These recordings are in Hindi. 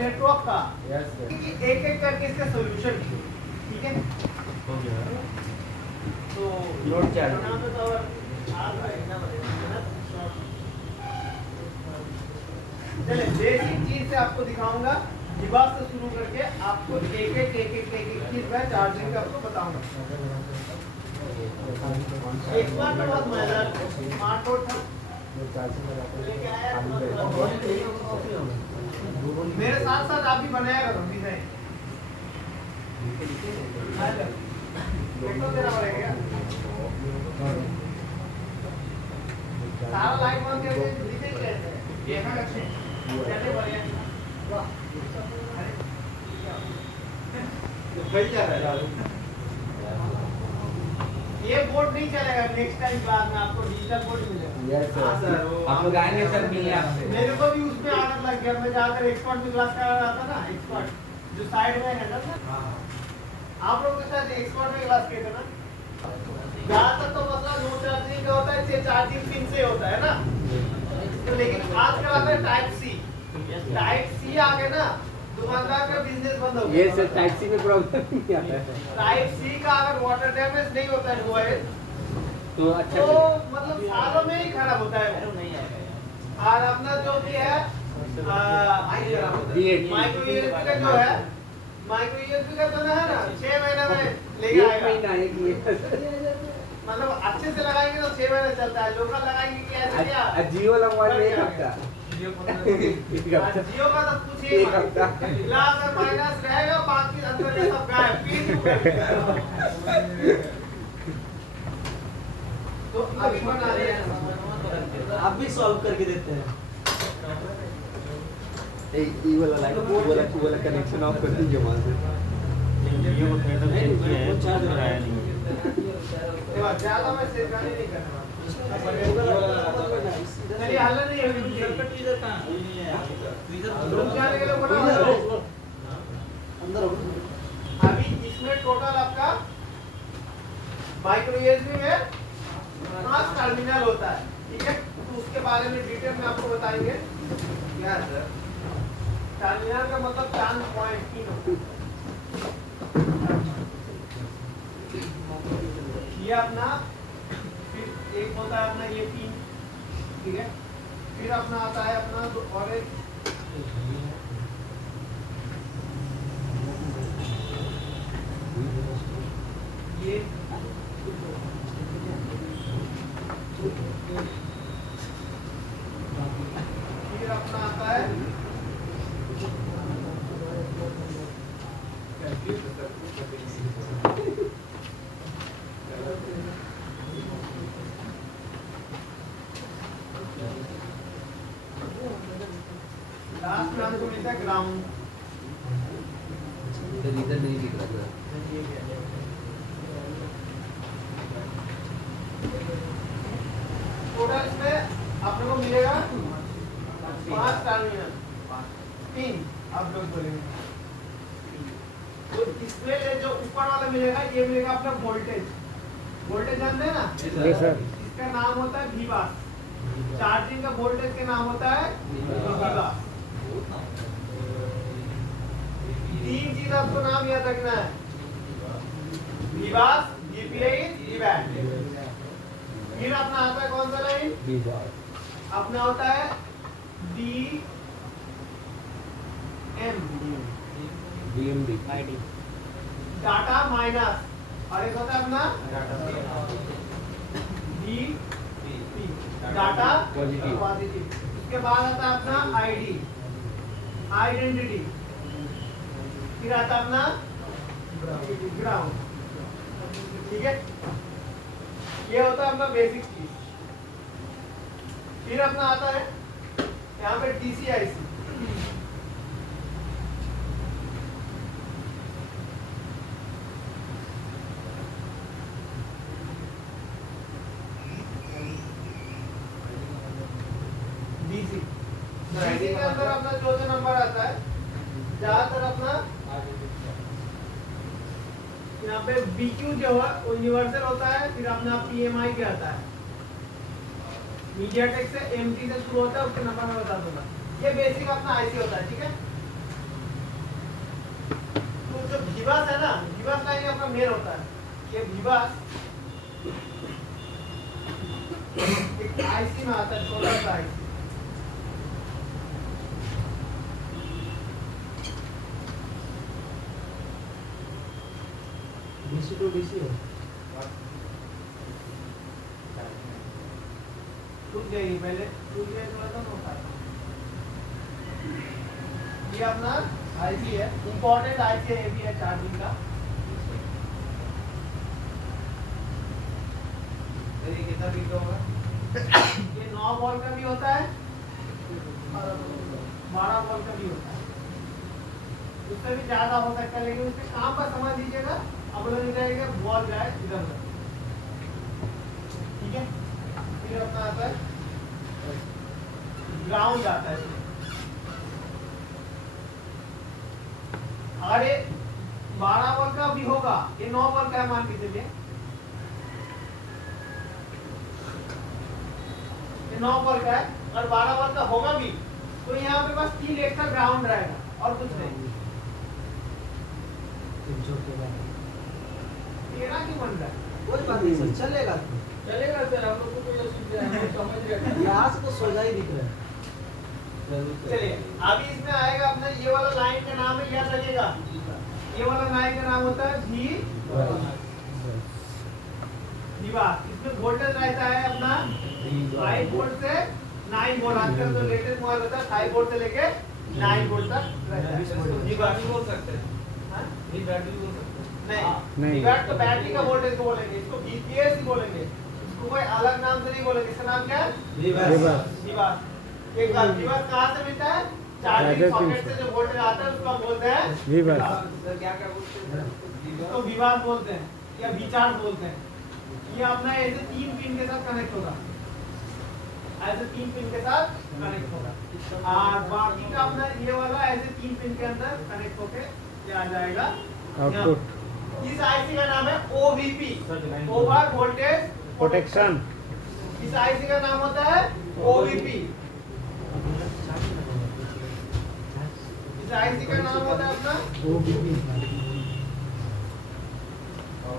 नेटवर्क का यस सर। एक एक करके इसका सॉल्यूशन ठीक है। हो गया तो लोड चार्ज यहाँ पे तो और आप इतना बनेगा ना। चलिए बेसिक चीज से आपको दिखाऊंगा, डिवाइस से शुरू करके आपको एक एक चीज मैं चार्जिंग का आपको बताऊंगा। एक बार तो बहुत मजेदार स्मार्ट बोर्ड था, लेके आया मेरे साथ साथ आप भी बनाया करो डिजाइन। देखो तेरा बढ़ेगा सारा लाइट बंद करके दिखे कैसे देखा कैसे कैसे बढ़िया वाह फैल जा रहा है। ये बोर्ड नहीं चलेगा, नेक्स्ट टाइम बाद में आपको डिजिटल बोर्ड मिलेगा। Yes sir. आप लोग आएंगे सर मिलने आपसे। मेरे को भी उसमें आदत लग गया, मैं ज्यादातर एक्सपर्ट में क्लास कर रहा था ना, एक्सपर्ट जो साइड में है ना। आप लोग के साथ एक्सपर्ट में क्लास किए थे ना। ज्यादातर तो मतलब नो चार्जिंग का होता है, चार्जिंग पिन से होता है ना। तो लेकिन आजकल आता है टाइप सी आ गया ना, दुकानदार का बिजनेस बंद हो गया। ये सर टाइप सी में प्रॉब्लम नहीं आता है। टाइप सी का अगर वाटर डैमेज नहीं होता है मोबाइल तो अच्छा तो मतलब सालों में ही खराब होता है वो। और अपना जो भी है माइक्रो यूएसबी का जो है, माइक्रो यूएसबी का जो है ना 6 महीने में लेके एक आएगा। महीना एक ये मतलब अच्छे से लगाएंगे तो 6 महीने चलता है, लोकल लगाएंगे कि ऐसे क्या जियो लगवाने एक हफ्ता जियो का तो पूछिए एक हफ्ता प्लस और माइनस रहेगा, बाकी अंदर का सब गायब पीस तो अभी बना रहे हैं, आप भी सॉल्व करके देते हैं। ये वाला लाइट वाला कनेक्शन ऑफ कर दीजिए वहां से। जियो को थोड़ा चार्ज कराया नहीं। ज्यादा मैं शेरखानी नहीं करना। चलिए हल्ला नहीं है ट्वीजर कहां रुक जाने के लिए बोला अंदर हो। अभी इसमें टोटल आपका माइक्रो यूएसबी में 5 टर्मिनल होता है, ठीक है। तो उसके बारे में डिटेल में आपको बताएंगे। क्या सर टर्मिनल का मतलब 4 पॉइंट 3 होता है। ये अपना फिर एक होता है अपना ये 3, ठीक है। फिर अपना आता है अपना और एक ये फिर अपना आता है लास्ट में हमको मिलता है ग्राउंड। इधर नहीं दिख रहा टोटल इसमें आप लोगों को मिलेगा 5 टर्मिनल, 3 आप लोग बोलेंगे। तो इसमें जो ऊपर वाला मिलेगा ये मिलेगा अपना वोल्टेज। वोल्टेज जानते हैं ना? Yes sir. इसका नाम होता है वीवास। चार्जिंग का वोल्टेज के नाम होता है वीवास। 3 चीज आपको नाम याद रखना है, वीवास, जीपीआई, वीवैट। फिर अपना आता है कौन सा लाइन? अपना होता है डीएमडी डाटा माइनस, और एक होता है अपना डाटा पॉजिटिव। उसके बाद आता है अपना आईडी आइडेंटिटी। फिर आता है अपना ग्राउंड, ठीक है। ये होता है अपना बेसिक चीज। फिर अपना आता है यहाँ पे डीसीआईसी। डीसी के अंदर अपना जो नंबर आता है ज्यादातर अपना यहाँ पे BQ जो है वो यूनिवर्सल होता है। फिर अपना PMI क्या आता है, मीडियाटेक से MT से शुरू होता है, उसके नंबर में बता दूंगा। ये बेसिक अपना आईसी होता है, ठीक है। मेन होता है। ये विवास एक आईसी में आता है, छोटा सा आईसी। डीसी टू डीसी है। टूट जाएगी पहले, टूट जाए थोड़ा सा होता है। ये अपना आईसी है, इंपॉर्टेंट आईसी है, ये भी है चार्जिंग का। ये कितना बिग होगा? ये 9 वोल्ट का भी होता है और 12 वोल्ट का भी होता है। उससे भी ज्यादा हो सकता है, लेकिन उसके काम पर समझ लीजिएगा। अब लोग जाएगा बॉल जाए इधर उधर, ठीक है। फिर अपना आता है ग्राउंड आता है। अरे 12 वोल्ट का भी होगा, ये 9 वोल्ट का है मान के चलिए, ये 9 वोल्ट का है और 12 वोल्ट का होगा भी, तो यहाँ पे बस 3 एक्स्ट्रा ग्राउंड रहेगा और कुछ नहीं। तेरा क्यों बन रहा है? कोई बात नहीं सर, चलेगा तो। चलेगा सर, हम लोग को कोई असुविधा नहीं, हम समझ रहे हैं। यहाँ से तो सोजा ही दिख रहा है। चलिए अभी इसमें आएगा अपना ये वाला लाइन का नाम है, याद रखिएगा। ये वाला लाइन का नाम होता है विवास। इसमें वोल्टेज रहता है अपना 5 वोल्ट से 9 वोल्ट। आजकल तो लेटेस्ट मॉडल होता है 5 वोल्ट से लेके 9 वोल्ट तक रहता है। विवास भी बोल सकते हैं, हाँ? विवास भी बोल सकते हैं। नहीं, विवास तो बैटरी का वोल्टेज को बोलेंगे, इसको बीपीएस ही बोलेंगे, इसको कोई अलग नाम से नहीं बोलेंगे। इसका नाम क्या है? विवास। एक बार विवास कहाँ से मिलता है? चार्जिंग सॉकेट से जो वोल्टेज आता है उसको बोलते हैं विवास। सर क्या क्या बोलते हैं? तो विवास बोलते हैं या विचार बोलते हैं। ये अपना ऐसे 3 पिन के साथ कनेक्ट होगा, ऐसे 3 पिन के साथ कनेक्ट होगा और बाकी का अपना ये वाला ऐसे 3 पिन के अंदर कनेक्ट होके ये आ जाएगा आउटपुट। इस आईसी का नाम है ओवीपी, ओवर वोल्टेज प्रोटेक्शन। इस आईसी का नाम होता है ओवीपी। इस आईसी का नाम होता है अपना ओवीपी।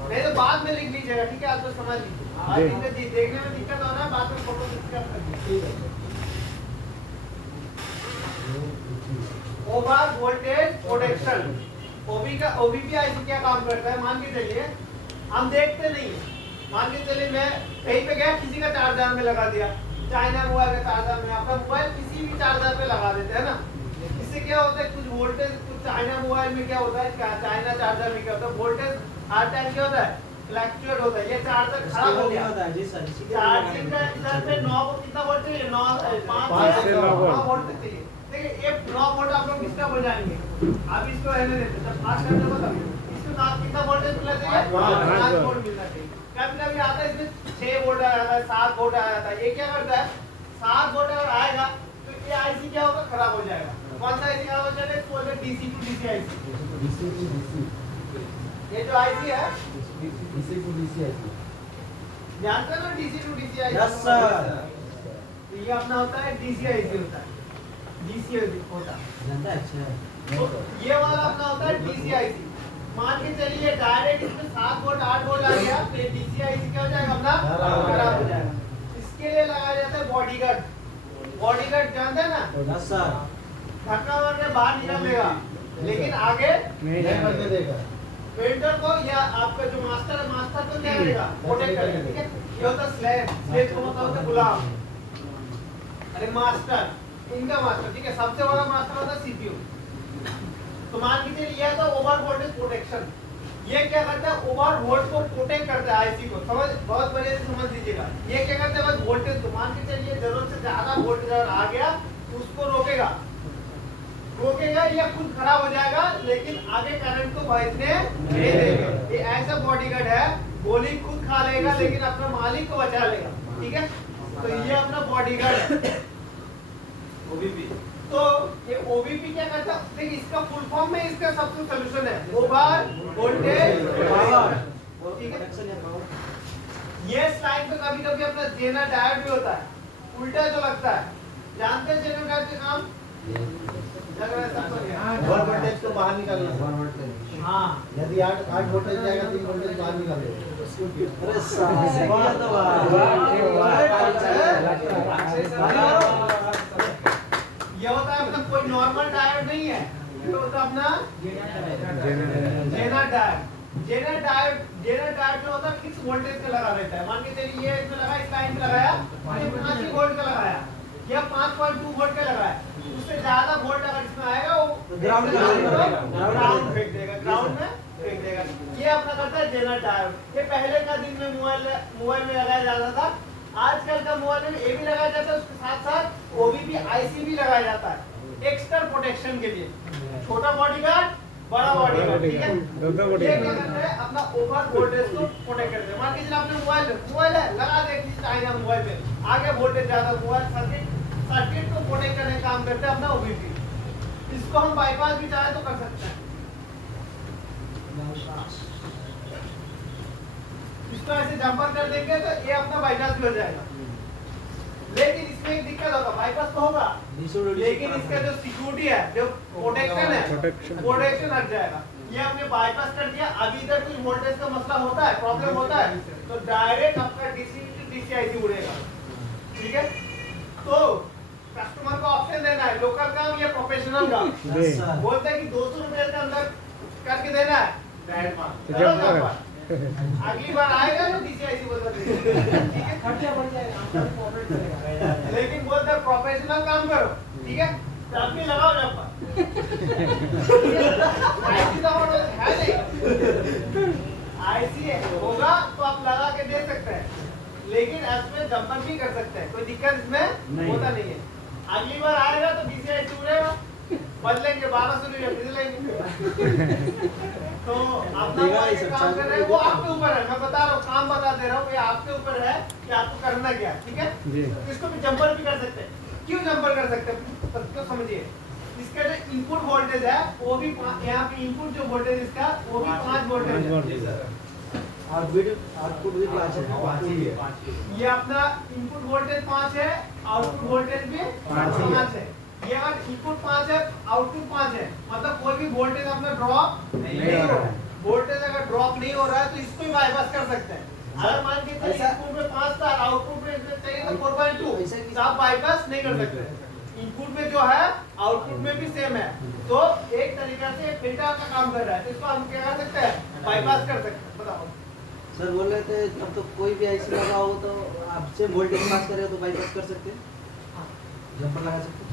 नहीं तो बाद में लिख लीजिएगा, ठीक है, आप तो समझ लीजिए। आज इनमें देखने में दिक्कत हो रहा है, बाद में फोटो स्कैन कर लीजिए। Over voltage protection. OVP IC क्या काम करता है? मान के चलिए हम देखते नहीं है, मान के चलिए मैं कहीं पे गया, किसी का चार्जर में लगा दिया, चाइना मोबाइल का चार्जर में, आपका मोबाइल किसी भी चार्जर पे लगा देते हैं ना, इससे क्या होता है? कुछ वोल्टेज, कुछ चाइना मोबाइल में क्या होता है, चाइना चार्जर में क्या होता है, वोल्टेज हर टाइम क्या होता है? फ्लक्चुएट होता है। ये चार्जर खराब हो गया, चार्जिंग का इधर पे 9 को कितना वोल्ट चाहिए? 5 से 9 वोल्ट चाहिए। देखिए ये 9 वोल्ट आप लोग डिस्टर्ब हो जाएंगे। अब इसको रहने देते, जब पास करने को तब इसको कितना वोल्टेज मिलना चाहिए? 5 वोल्ट मिलना चाहिए। कभी-कभी आता है इसमें 6 वोल्ट आ जाता है, 7 वोल्ट आ जाता है। ये क्या करता है? 7 वोल्ट अगर आएगा तो ये आईसी क्या होगा? खराब हो जाएगा। कौन सा आईसी खराब हो जाएगा? इसको बोलते हैं डीसी टू डीसी आईसी। ये जो आईसी है डीसी टू डीसी आईसी जानते हो ना, DC to DC IC. Yes sir. तो ये अपना होता है डीसी आईसी होता है, डीसी होता है। जानता है? अच्छा है। तो ये वाला अपना होता है डीसी आईसी। मान के चलिए डायरेक्ट इसमें 7 वोल्ट 8 वोल्ट आ गया तो ये डीसी आईसी क्या हो जाएगा? अपना खराब हो जाएगा। इसके लिए लगाया जाता है बॉडीगार्ड। बॉडीगार्ड जानते हैं ना? Yes sir. धक्का मार के बाहर निकल देगा, लेकिन आगे नहीं करने देगा। पेंटर को या आपका जो मास्टर है, मास्टर को क्या करेगा? प्रोटेक्ट करेगा, ठीक है। ये होता है स्लेव, स्लेव को मतलब होता है गुलाम। अरे मास्टर, इनका मास्टर, ठीक है। सबसे बड़ा मास्टर होता है सीपीयू। तो मान के चलिए ये तो ओवर वोल्टेज प्रोटेक्शन। ये क्या करता है? ओवर वोल्ट को प्रोटेक्ट करता है आईसी को। समझ, बहुत बढ़िया से समझ लीजिएगा। ये क्या करता है? बस वोल्टेज को, मान के चलिए जरूरत से ज्यादा वोल्टेज अगर आ गया तो उसको रोकेगा, या खुद खराब हो जाएगा, लेकिन आगे करंट को बहने नहीं देगा। ये ऐसा बॉडीगार्ड है, गोली खुद खा लेगा लेकिन अपना मालिक को बचा लेगा, ठीक है। तो ये अपना बॉडीगार्ड है ओवीपी। तो ये ओवीपी क्या करता है? देखिए इसका फुल फॉर्म में इसका सबसे सॉल्यूशन है ओवर वोल्टेज पावर, ठीक है। ये स्लाइड पे कभी-कभी अपना जेना डायोड भी होता है, उल्टा जो लगता है। जानते हैं जेना डायोड का काम? वोल्टेज को बाहर निकालना। हाँ यदि 8 वोल्टेज जाएगा 3 वोल्टेज बाहर निकालेगा। अरे साले क्या तो ये होता है अपना कोई नॉर्मल डायोड नहीं है, ये होता है अपना जेनर डायोड। जेनर डायोड जो होता है फिक्स वोल्टेज का लगा रहता है। मान के चलिए ये इसमें लगा, इस लाइन पे लगाया, ये 5 ही वोल्ट का लगाया या 5.2 वोल्ट का लगाया, उससे ज्यादा वोल्ट अगर इसमें आएगा वो ग्राउंड फेंक देगा, ग्राउंड में फेंक देगा। ये अपना करता है जेनर डायोड। ये पहले का दिन में मोबाइल में लगाया जाता था। आजकल का मोबाइल में ये भी लगाया जाता है, उसके साथ साथ ओबीपी आईसी भी लगाया जाता है एक्स्ट्रा प्रोटेक्शन के लिए। छोटा बॉडी गार्ड, बड़ा बॉडी गार्ड, ठीक है। ये क्या करते हैं, अपना ओवर वोल्टेज को प्रोटेक्ट करते हैं। मान लीजिए आपने मोबाइल है, लगा दे किसी चाइना मोबाइल पे, आगे वोल्टेज ज्यादा, मोबाइल सर्किट को प्रोटेक्ट करने का काम करते हैं अपना ओबीपी। इसको हम बाईपास भी चाहे तो कर सकते हैं। इसको ऐसे जंपर कर देंगे तो ये अपना बाईपास भी हो जाएगा। लेकिन इसमें एक दिक्कत होगा, बाईपास तो होगा लेकिन इसका जो सिक्योरिटी है, जो प्रोटेक्शन है, प्रोटेक्शन हट जाएगा। ये हमने बाईपास कर दिया। अभी इधर कोई वोल्टेज का मसला होता है, प्रॉब्लम होता है, तो डायरेक्ट आपका डीसी टू डीसीआईसी उड़ेगा, ठीक है। तो कस्टमर को ऑप्शन देना है, लोकल काम या प्रोफेशनल काम। बोलते हैं कि 200 रुपए के अंदर करके देना है, डायरेक्ट माल अगली बार आएगा तो डीसीआईसी बदल देगा, ठीक है, खर्चा बढ़ जाएगा, प्रॉफिट चलेगा। लेकिन बोलते हैं प्रोफेशनल काम करो, ठीक है, तब भी लगाओ जब आईसी का मॉडल है नहीं, आईसी होगा तो आप लगा के दे सकते हैं, लेकिन इसमें जंपर भी कर सकते हैं, कोई दिक्कत इसमें होता नहीं है। अगली बार आएगा तो डीसीआईसी उड़ेगा, बदलेंगे 1200 रुपये फिर लेंगे। तो अपना काम कर रहे हैं, वो आपके ऊपर है। मैं बता रहा हूँ, काम बता दे रहा हूँ, ये आपके ऊपर है कि आपको करना क्या है, ठीक है। तो इसको भी जंपर भी कर सकते हैं। क्यों जंपर कर सकते हैं तो समझिए, इसका जो इनपुट वोल्टेज है वो भी यहाँ पे इनपुट जो वोल्टेज इसका वो भी 5 वोल्टेज है, आउटपुट भी 5 है। ये अपना इनपुट वोल्टेज 5 है, आउटपुट वोल्टेज भी 5 है। ये अगर इनपुट 5 है, आउटपुट 5 है, मतलब कोई भी वोल्टेज अपना ड्रॉप नहीं हो रहा है। वोल्टेज अगर ड्रॉप नहीं हो रहा है तो इसको भी बाईपास कर सकते हैं। अगर मान के चलिए इनपुट में 5 था, आउटपुट में चाहिए तो 4.2, तो आप बाईपास नहीं कर सकते। इनपुट में जो है आउटपुट में भी सेम है, तो एक तरीका से फिल्टर का काम कर रहा है, तो इसको हम क्या कर सकते हैं, बाईपास कर सकते हैं। बताओ सर, बोल रहे थे जब तो कोई भी आईसी लगा हो तो आपसे वोल्टेज पास करेगा तो बाईपास कर सकते हैं, जंपर लगा सकते हैं।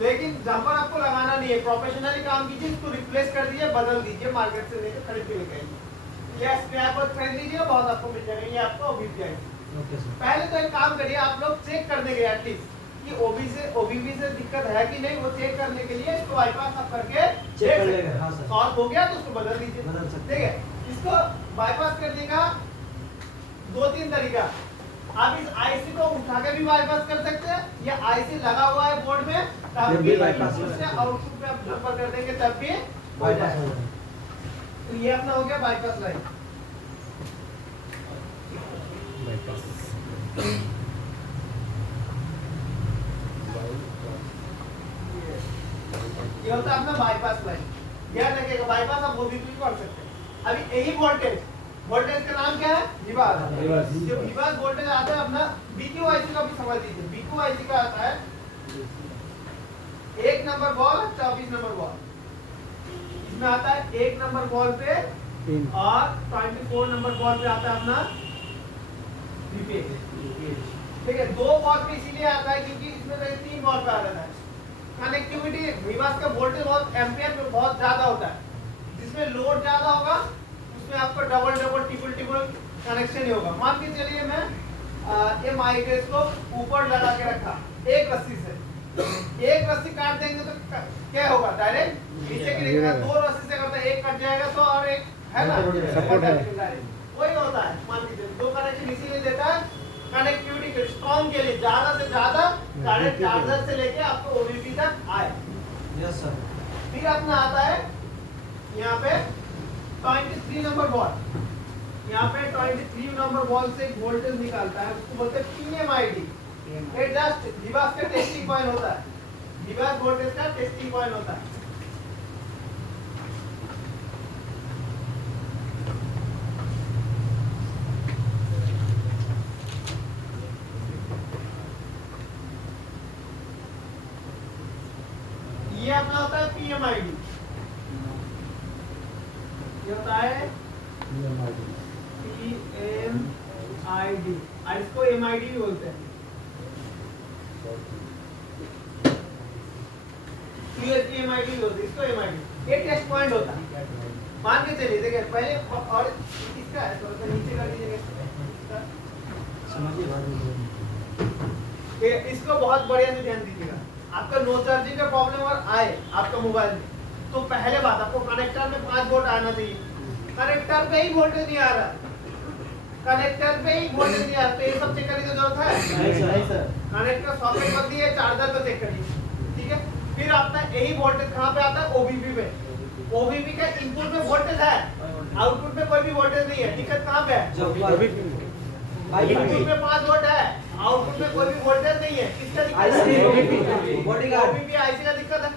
लेकिन जंपर आपको लगाना नहीं है, प्रोफेशनली काम कीजिए, इसको रिप्लेस कर दीजिए, बदल दीजिए, मार्केट से लेकर खरीद के लेके आइए या स्क्रैप पर खरीद लीजिए, बहुत आपको मिल जाएगा। ये आपको ओबीपी आएगी। पहले तो एक काम करिए, आप लोग चेक कर देंगे एटलीस्ट कि ओबीपी से दिक्कत है कि नहीं, वो चेक करने के लिए इसको बाईपास आप करके चेक कर लेंगे। हाँ सर, सॉल्व हो गया तो उसको बदल दीजिए, बदल सकते ठीक है। इसको बाईपास करने का 2-3 तरीका। आप इस आईसी को उठा के भी बाईपास कर सकते हैं, या आईसी लगा हुआ है बोर्ड में तब भी इनपुट से आउटपुट पे आप जंपर कर देंगे तब भी हो जाएगा। तो ये अपना हो गया बाईपास लाइन। ये होता है अपना बाईपास लाइन। ध्यान रखिएगा, बाईपास आप ओबीपी भी कर सकते हैं। अभी यही वोल्टेज का नाम क्या है, विभाग। जो विभाग वोल्टेज आता है अपना बीक्यूआईसी का भी समझ लीजिए। बीक्यूआईसी का आता है 1 नंबर बॉल, 24 नंबर बॉल। इसमें आता है 1 नंबर बॉल पे और 24 नंबर बॉल पे आता है अपना वीपीएच, ठीक है। 2 बॉल पे इसीलिए आता है क्योंकि इसमें 3 बॉल पे आ रहा है। कनेक्टिविटी विभाग का वोल्टेज बहुत एम्पियर पे बहुत ज्यादा होता है, जिसमें लोड ज्यादा होगा उसमें आपको डबल ट्रिपल कनेक्शन ही होगा। मान के चलिए मैं ये माइक्रोस को ऊपर लगा के रखा एक रस्सी से, एक रस्सी काट देंगे तो क्या होगा, डायरेक्ट नीचे गिरेगा। 2 रस्सी से करता है, एक कट जाएगा तो और एक है ना सपोर्ट है, वही होता है। मान के चलिए 2 कनेक्शन इसीलिए देता है कनेक्टिविटी के स्ट्रॉन्ग के लिए, ज्यादा से ज्यादा डायरेक्ट चार्जर से लेके आपको ओबीपी तक आए। Yes sir. फिर अपना आता है यहाँ पे 23 नंबर बॉल। यहाँ पे 23 नंबर बॉल से एक वोल्टेज निकालता है, उसको बोलते हैं पीएमआईडी। ये जस्ट डिवाइस का टेस्टिंग पॉइंट होता है, डिवाइस वोल्टेज का टेस्टिंग पॉइंट होता है। अपना होता है PMID, ये होता है PMID, और इसको MID भी बोलते हैं। MID भी बोलते हैं, इसको MID। ये टेस्ट पॉइंट होता है। मान के चलिए, देखिए पहले और इसका है, थोड़ा सा नीचे कर दीजिएगा, इसको बहुत बढ़िया से ध्यान दीजिएगा। आपका नो चार्जिंग का प्रॉब्लम और आए आपका मोबाइल में, तो पहले बात आपको कनेक्टर में 5 वोल्ट आना चाहिए। कनेक्टर पे ही वोल्टेज नहीं आ रहा, कनेक्टर पे ही वोल्टेज नहीं आ रहा, तो ये सब चेक करने की जरूरत है नहीं सर। कनेक्टर सॉकेट बंद है, चार्जर पे चेक करिए, ठीक है। फिर आपका यही वोल्टेज कहाँ पे आता है? OBP पे। OBP का इनपुट में वोल्टेज है, आउटपुट में कोई भी वोल्टेज नहीं है। दिक्कत कहाँ पे है? इनपुट में 5 वोल्ट है, आउटपुट में कोई भी वोल्टेज नहीं है। किसका दिक्कत है? OBP IC का दिक्कत है।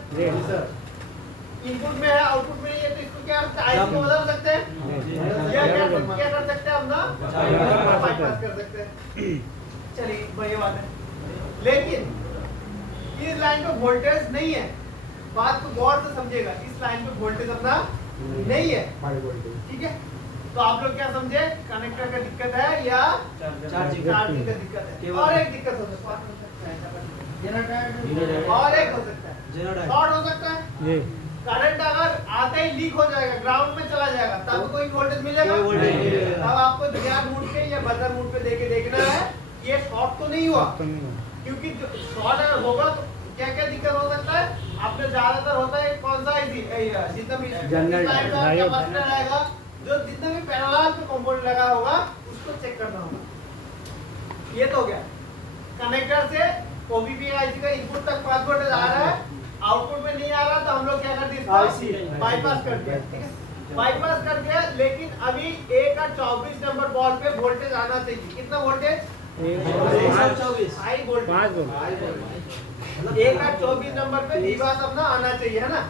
इनपुट में है, आउटपुट में नहीं है, तो इसको क्या IC को बदल सकते हैं, क्या कर सकते हैं हम ना, बाईपास कर सकते हैं। चलिए बढ़िया बात है। लेकिन इस लाइन पे वोल्टेज नहीं है, बात को गौर से समझिएगा, इस लाइन पे वोल्टेज अपना नहीं है, ठीक है। तो आप लोग क्या समझे, कनेक्टर का दिक्कत है या चार्जिंग का दिक्कत है? और एक दिक्कत हो सकता है, और एक हो सकता है, शॉर्ट हो सकता है। करंट अगर आते ही लीक हो जाएगा, ग्राउंड में चला जाएगा, तब कोई वोल्टेज मिलेगा? तब आपको ध्यान मूड पे या बजर मूड पे देके देखना है ये शॉर्ट तो नहीं हुआ, क्योंकि शॉर्ट अगर होगा तो क्या क्या दिक्कत हो सकता है? आपने ज्यादातर होता है कौन सा IC, जितना भी मसला रहेगा, जो जितना भी पैरेलल पे कंपोनेंट लगा होगा उसको चेक करना होगा। ये तो हो गया। कनेक्टर से OBP IC का इनपुट तक 5 वोल्टेज आ रहा है, आउटपुट में नहीं आ रहा, तो हम लोग क्या करते हैं, बाईपास कर दिया, ठीक है। बाईपास कर दिया, लेकिन अभी A का 24 नंबर बॉल पे वोल्टेज आना चाहिए। कितना वोल्टेज? 5 high voltage. A का 24 नंबर पे विवास अपना आना चाहिए, है ना।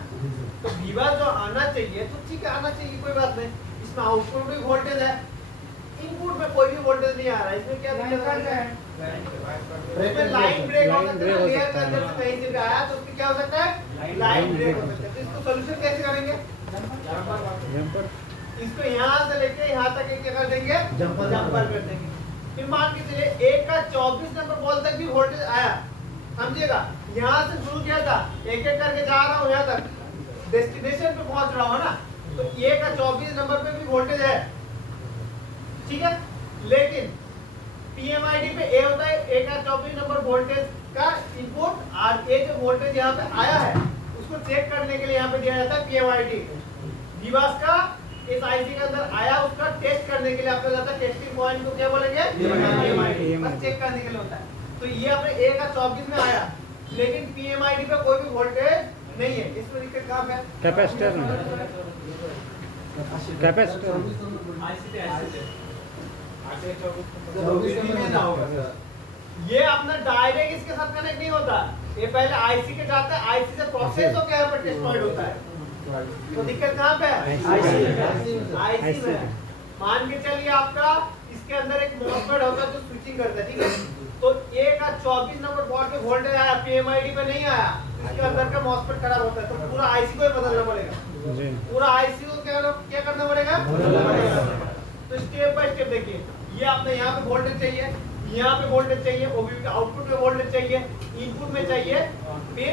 तो विवास जो आना चाहिए तो ठीक है, आना चाहिए, कोई बात नहीं। इसमें आउटपुट में वोल्टेज है, इनपुट में कोई भी वोल्टेज नहीं आ रहा है, इसमें क्या दिक्कत है? इसमें लाइन ब्रेक हो सकता है, लेयर के अंदर से कहीं से भी आया तो उसमें क्या हो सकता है? लाइन ब्रेक हो सकता है। तो इसको सॉल्यूशन कैसे करेंगे? इसको यहाँ से लेके यहाँ तक एक कर देंगे, जंपर कर देंगे। फिर मान के चलिए 1 का 24 नंबर बॉल तक भी वोल्टेज आया, समझिएगा। यहाँ से शुरू किया था, एक एक करके जा रहा हूँ यहाँ तक, डेस्टिनेशन पे पहुंच रहा हूँ ना, तो 1 का 24 नंबर पे भी वोल्टेज है, ठीक है। लेकिन PMID पे A होता है, 1 का 24 नंबर वोल्टेज का इनपुट, और ये जो वोल्टेज यहाँ पे आया है उसको चेक करने के लिए यहाँ पे दिया जाता है PMID। विवास का इस IC के अंदर आया, उसका टेस्ट करने के लिए आपको जाता है, टेस्टिंग पॉइंट को क्या बोलेंगे? PMID, बस चेक करने के लिए होता है। तो ये अपने A का 24 में आया, लेकिन PMID पे कोई भी वोल्टेज नहीं है। इसमें दिक्कत कहाँ पे? कैपेसिटर में, कैपेसिटर ये अपना डायरेक्ट इसके साथ कनेक्ट नहीं होता, ये पहले IC के जाता है, IC से प्रोसेस होकर यहाँ पर टेस्ट पॉइंट होता है। तो दिक्कत कहाँ पे है? IC में। मान के चलिए आपका इसके अंदर एक मॉसफेट होता है जो स्विचिंग करता है, ठीक है। तो A का 24 नंबर बॉल पे वोल्टेज आया, PMID पे नहीं आया, इसके अंदर का मॉसफेट खराब होता है, तो पूरा IC को ही बदलना पड़ेगा, पूरा IC को क्या करना पड़ेगा? तो स्टेप बाय स्टेप देखिए, ये आपने यहाँ पे वोल्टेज चाहिए, यहाँ पे वोल्टेज चाहिए, OBP आउटपुट में वोल्टेज चाहिए, इनपुट में चाहिए, फिर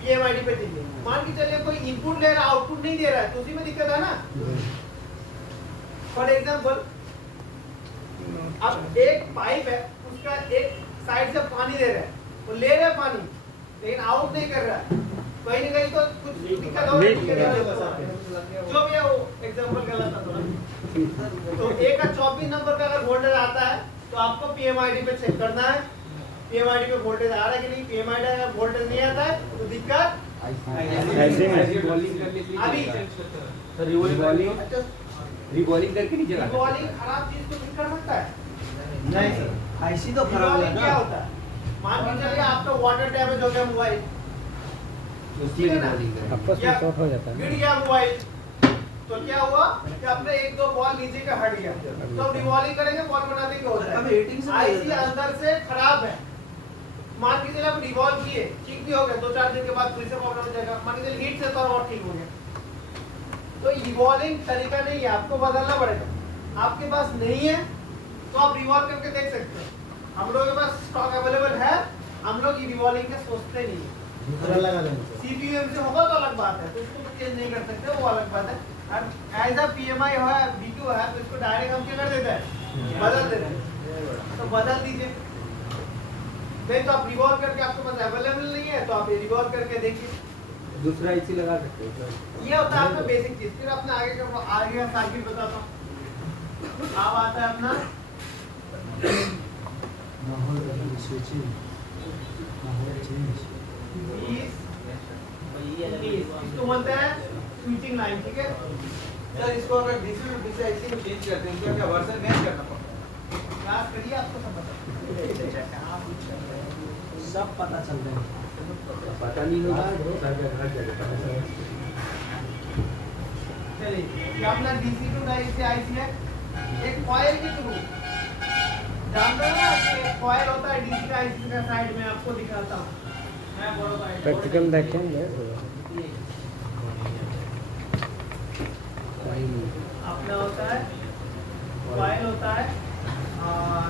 PMID पे चाहिए। मान के चलिए कोई इनपुट ले रहा है, आउटपुट नहीं दे रहा है, तो उसी में दिक्कत है ना। फॉर एग्जाम्पल, अब एक पाइप है, उसका एक साइड से पानी दे रहा है, वो ले रहा है पानी, लेकिन आउट नहीं कर रहा है, कहीं ना कहीं तो कुछ दिक्कत हो रही है, जो भी है वो एग्जाम्पल गलत था थोड़ा। तो A का 24 नंबर का अगर वोल्टेज आता है तो आपको PMID पे चेक करना है, PMID पे वोल्टेज आ रहा है कि नहीं। PMID अगर वोल्टेज नहीं आता है तो दिक्कत अभी रिवॉल्विंग करके नहीं चला, रिवॉल्विंग खराब चीज को ठीक कर सकता है? नहीं सर, IC तो खराब है रिवॉल्विंग क्या ना। होता है? मान के चलिए आपका वाटर डैमेज हो गया मोबाइल, उसमें रिवॉल्विंग करेंगे। आपस में शॉर्ट हो जाता है गिर गया मोबाइल, तो क्या हुआ कि अपने 1-2 बॉल नीचे का हट गया, तो रिवॉल्विंग करेंगे, बॉल बनाने के होता है। IC अंदर से खराब है, मान के चलिए आप रिवॉल्व किए, ठीक भी हो गया, 2-4 दिन के बाद फिर से प्रॉब्लम हो जाएगा। मान के चलिए हीट से थोड़ा और ठीक हो गया, तो रिवॉल्विंग तरीका नहीं है, आपको बदलना पड़ेगा। आपके पास नहीं है तो आप रिवॉल्व करके देख सकते हैं। हम लोगों के पास स्टॉक अवेलेबल है, हम लोग रिवॉल्विंग का सोचते नहीं है। दूसरा लगा देंगे। सीपीयू से होगा तो अलग बात है, तो इसको तो चेंज नहीं कर सकते, वो अलग बात है। और एज अ पीएमआई है, बीक्यू है, तो इसको डायरेक्ट हम क्या कर देते हैं, बदल देते हैं। तो बदल दीजिए, नहीं तो आप रिवॉल्व करके, आपके पास अवेलेबल नहीं है तो आप रिवॉल्व करके देखिए। दूसरा इसी लगा सकते हैं। ये होता है अपना बेसिक चीज। फिर अपने आगे का सर्किट बताता हूँ। अब आता है अपना इसको बोलते हैं स्विचिंग लाइन, ठीक है। सर इसको अगर डीसी टू डीसी आईसी में चेंज करते हैं तो क्या वर्जन मैच करना पड़ता है? क्लास करिए, आपको सब पता सब पता चल रहा है। पता नहीं होगा चलिए, ये अपना डीसी टू डीसी आईसी है, एक कॉइल के थ्रू। जानते हो ना कि एक कॉइल होता है डीसी का आईसी का, साइड में आपको दिखाता हूँ मैं, प्रैक्टिकल देखेंगे। अपना होता है कॉइल होता है, और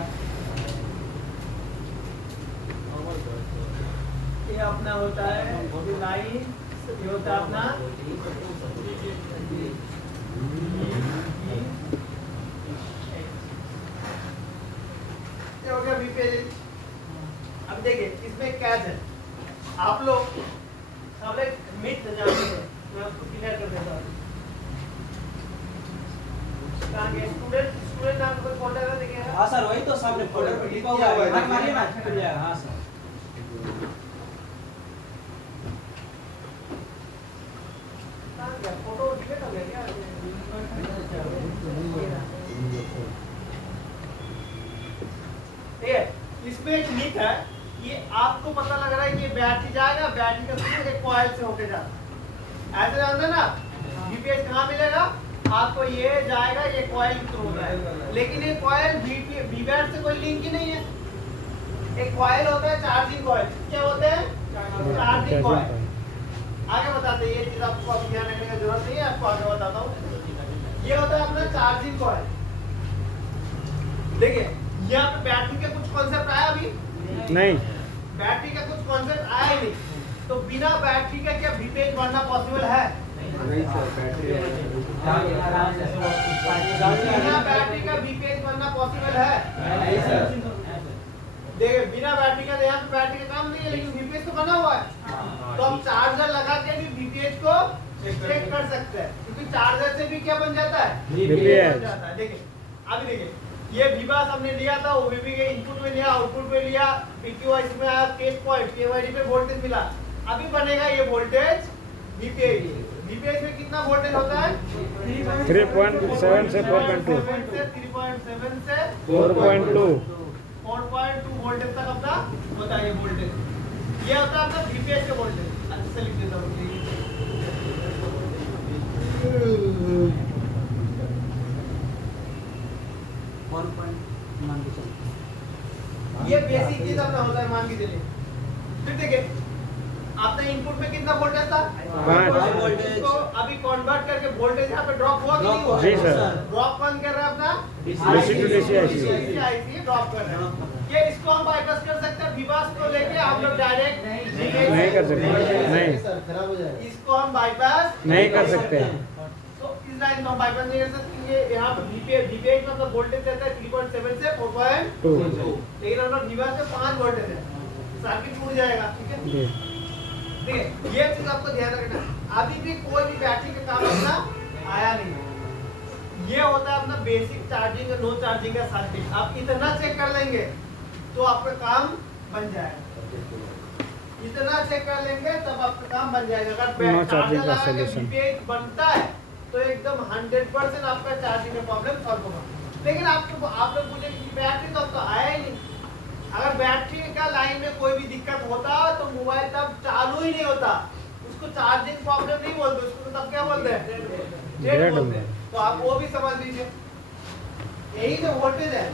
ये अपना होता है लाइन, ये होता है अपना ये हो गया VPH। अब देखिए इसमें क्या है, आप लोग सब एक मिथ जानते हैं, मैं आपको क्लियर कर देता हूँ। स्टूडेंट नाम कोई फोल्डर है, देखिए। हाँ सर, वही तो सामने फोल्डर पे लिखा हुआ है, हाथ मारिए ना, खुल जाएगा। हाँ सर, फोटो डिलीट हो गया क्या? ठीक है, इसमें एक लिंक है, ये आपको पता लग रहा है कि ये बैटरी जाएगा, बैटरी का थ्रू एक कॉइल से होके जाता है, ऐसे जानते ना। वीपीएच कहाँ मिलेगा आपको, ये जाएगा, ये कॉइल के थ्रू जाएगा, लेकिन ये कॉइल वीबैट से कोई लिंक ही नहीं है। एक कॉइल होता है चार्जिंग कॉइल, क्या होते हैं, चार्जिंग कॉइल। आगे बताते हैं, ये चीज आपको अब ध्यान रखने की जरूरत नहीं है, आपको आगे बताता हूँ। ये होता है अपना चार्जिंग कॉइल। देखिए यहाँ पे बैटरी के कुछ कॉन्सेप्ट आया अभी नहीं, बैटरी का कुछ कॉन्सेप्ट आया ही नहीं, तो बिना बैटरी का क्या वीपीएच बढ़ना पॉसिबल है? नहीं सर, बैटरी बिना बैटरी का वीपीएच बढ़ना पॉसिबल है? नहीं सर। देखिए बिना बैटरी का, यहाँ पे बैटरी का काम नहीं है, लेकिन वीपीएच तो बना हुआ है। तो हम चार्जर लगा के भी वीपीएच को चेक कर सकते हैं, क्योंकि चार्जर से भी क्या बन जाता है, VPH बन जाता है। देखिए अभी देखिए, ये विवास हमने लिया था, वो वीवी के इनपुट में लिया, आउटपुट में लिया, पीक्यूआईसी में आया केस पॉइंट, केवाईडी पे वोल्टेज मिला। अभी बनेगा ये वोल्टेज वीपीएच। वीपीएच में कितना वोल्टेज होता है, 3.7 से 4.2 3.7 से 4.2 4.2 वोल्टेज तक अपना होता है ये वोल्टेज। ये होता है अपना वीपीएच का वोल्टेज। अच्छे से लिख देता हूँ, ये बेसिक चीज अपना होता है, मान के चलिए। फिर देखिए आपने इनपुट में कितना वोल्टेज था, 5 वोल्टेज तो अभी कन्वर्ट करके वोल्टेज यहाँ पे ड्रॉप हुआ कि नहीं हुआ? जी सर। ड्रॉप कौन कर रहा है अपना, DC to DC IC drop कर रहा है। ये इसको हम बाईपास कर सकते हैं, विवास को लेके हम लोग डायरेक्ट नहीं कर सकते, नहीं सर, खराब हो जाएगा। इसको हम बाईपास नहीं कर सकते। तो इस लाइन को हम बाईपास नहीं कर सकते। ये यहाँ पे वीपीएच मतलब वोल्टेज देता है 3.7 से 4.2, लेकिन हम लोग विवास में 5 वोल्टेज है, सर्किट टूट जाएगा। ठीक है, जी देखिए ये चीज आपको ध्यान रखना। अभी भी कोई भी बैटरी का काम अपना आया नहीं। ये होता है अपना बेसिक चार्जिंग और नो चार्जिंग का सर्किट। आप इतना चेक कर लेंगे तो आपका काम बन जाएगा। इतना चेक कर लेंगे तब आपका काम बन जाएगा। अगर चार्जिंग का सॉल्यूशन वीपीएच बनता है तो एकदम 100% आपका चार्जिंग का प्रॉब्लम सॉल्व होगा। लेकिन आप लोग पूछेंगे कि बैटरी तो आपका आया ही नहीं। अगर बैटरी का लाइन में कोई भी दिक्कत होता तो मोबाइल तब चालू ही नहीं होता। उसको चार्जिंग प्रॉब्लम नहीं बोलते, उसको तब क्या बोलते हैं, डेड बोलते हैं। तो आप वो भी समझ लीजिए, यही जो वोल्टेज है